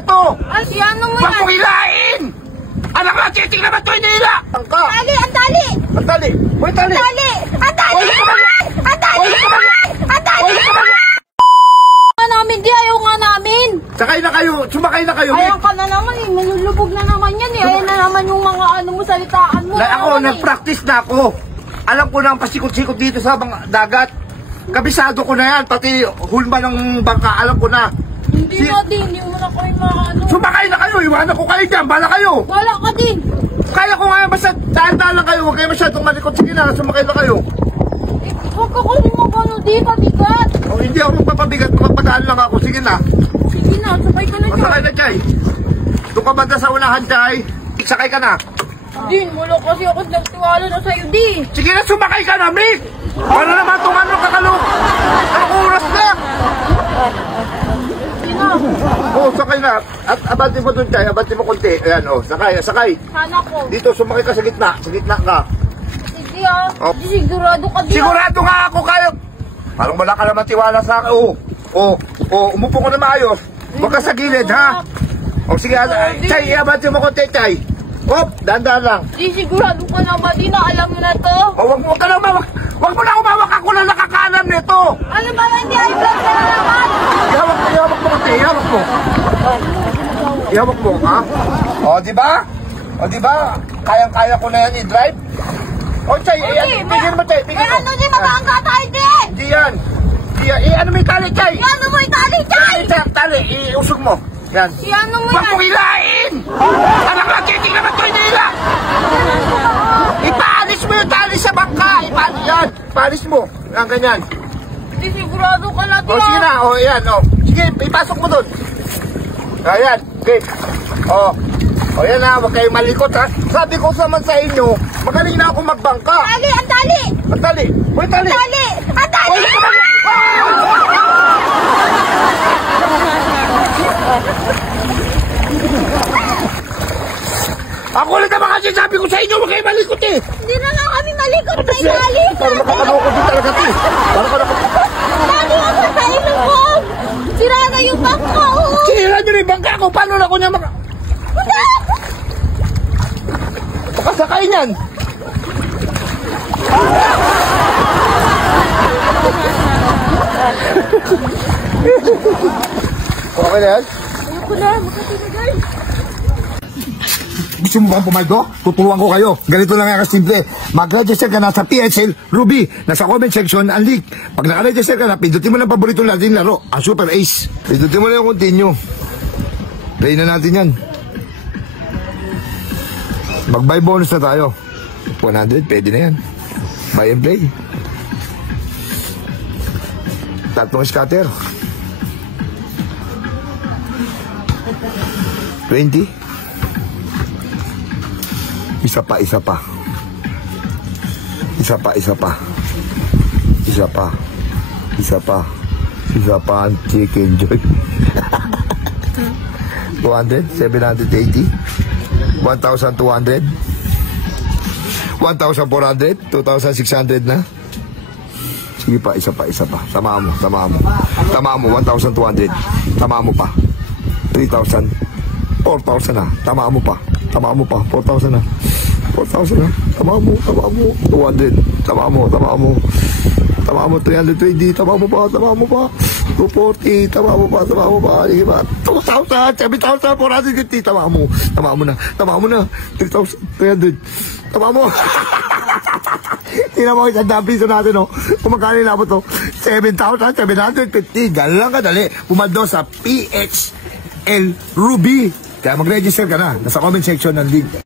nito. Ay, si ano mo Huwag yan? mong hilain! Anak na, titing naman ito, hinihila! Ang ka! Tali, ang tali! Ang tali! Uy, tali! Tali! Ang tali! Uy, Ang tali! Uy, Ang tali! Uy, Namin, di ayaw nga namin. Sakay na kayo! Sumakay na kayo! Ayaw ka na naman eh. Manulubog na naman yan eh. Ayaw na naman yung mga ano mo, salitaan mo. Ako, nag-practice na ako. Alam ko na ang pasikot-sikot dito sa mga dagat. Kabisado ko na yan. Pati hulma ng bangka, alam ko na. Hindi na din. Hindi mo na kayo mga ano. Sumakay na kayo! Iwanan ko kayo dyan! Bala kayo! Wala ka din. Kaya ko nga basta dahan-dahan lang kayo. Huwag kayo masyadong malikot. Sige na, sumakay na kayo. Huwag ka kunin mo ano di, pabigat. O, hindi ako magpapabigat. Magpapadaan lang ako. Sige na. Sige na, sakay ka na dyan. Masakay na, Chay. Doon ka banda sa unahan, Chay. Sakay ka na. Din, wala kasi ako nagtiwala na sa'yo, di. Sige na, sumakay ka na, Mick! Para naman itong ano kakalo. Anong oras na? Sige na. Oo, sakay na. At abante mo doon, Chay. Abante mo konti. Ayan, o. Sakay, sakay. Sana ko. Dito, sumakay ka sa gitna. Sa gitna ka. Sige ah. Oh. Di sigurado ka di. Sigurado nga ako kayo. Parang wala ka naman tiwala sa akin. Oo, umupo ko na maayos. Huwag ka sa gilid, ha? O sige, Chay, abante mo konti, Chay. Hop, dahan-dahan lang. Di sigurado ka na ba? Di na alam mo na to. O, wag mo na umawak. Ako na nakakaalam nito. Ano ba yan? Di ay vlog ka na naman. Ihawak mo konti, ihawak mo. Ihawak mo, ha? O, di ba? Kayang-kaya ko na yan i-drive. O, Chay, pigil mo, Chay, pigil mo. Ano di, magangga tayo di. Hindi yan. Ano may tali, Chay? Ano mo itali, Chay? Tali, iusog mo. Yan. Si ano mo Huwag yan? mong hilain! Anak na, titing naman ito, hinihila! Ipaalis mo yung tali sa bangka! Yan, paalis mo. Yan, ganyan. Di sigurado ka na di. O, sige na, o, yan, o. Sige, ipasok mo doon. Ayan, okay. O, yan na, huwag kayong malikot, ha. Sabi ko naman sa inyo, magaling na ako magbangka. Tali, ang tali. Ang tali! Uy, tali! Tali, ang tali. Ako ulit naman kasi sabi ko sa inyo, huwag kayo malikot eh! Hindi na lang kami malikot na itali. Parang makakaloko din talaga ito eh! Tali ako sa ilong. Sira na yung bangka, oh. Sinira nyo na yung bangka ko, paano na ako niya makasakay niyan? Okay na yan? Ayoko na, makatinagal. Gusto mo bang pumaldo? Tuturuan ko kayo. Ganito lang nga kasimple. Mag-register ka na sa PSL Ruby. Nasa comment section ang link. Pag naka-register ka na, pindutin mo na paborito natin laro. Ang Super Ace. Pindutin mo na yung continue. Play na natin yan. Mag-buy bonus na tayo. 100, pwede na yan. Buy and play. Tatlong scatter. 20. Isa pa. ang chicken joy. 200, 780, 1,200, 1,400, 2,600 na. Sige pa, isa pa. Tama mo, 1,200. Tama mo pa. 3,000, 4,000 na. Tama mo pa, 4,000 na. 4,000 na. Tama mo. 200. Tama mo. 320. Tama mo pa. 240. Tama mo pa. Sige pa. 2,000. 7,450. Tama mo na. 3,300. Tama mo. Tingnan mo isang piso natin, no? Kung magkano inabot, no? 7,750. Ganun lang kadali. Pumaldo sa PXL Ruby. Kaya mag-register ka na. Nasa comment section ng link.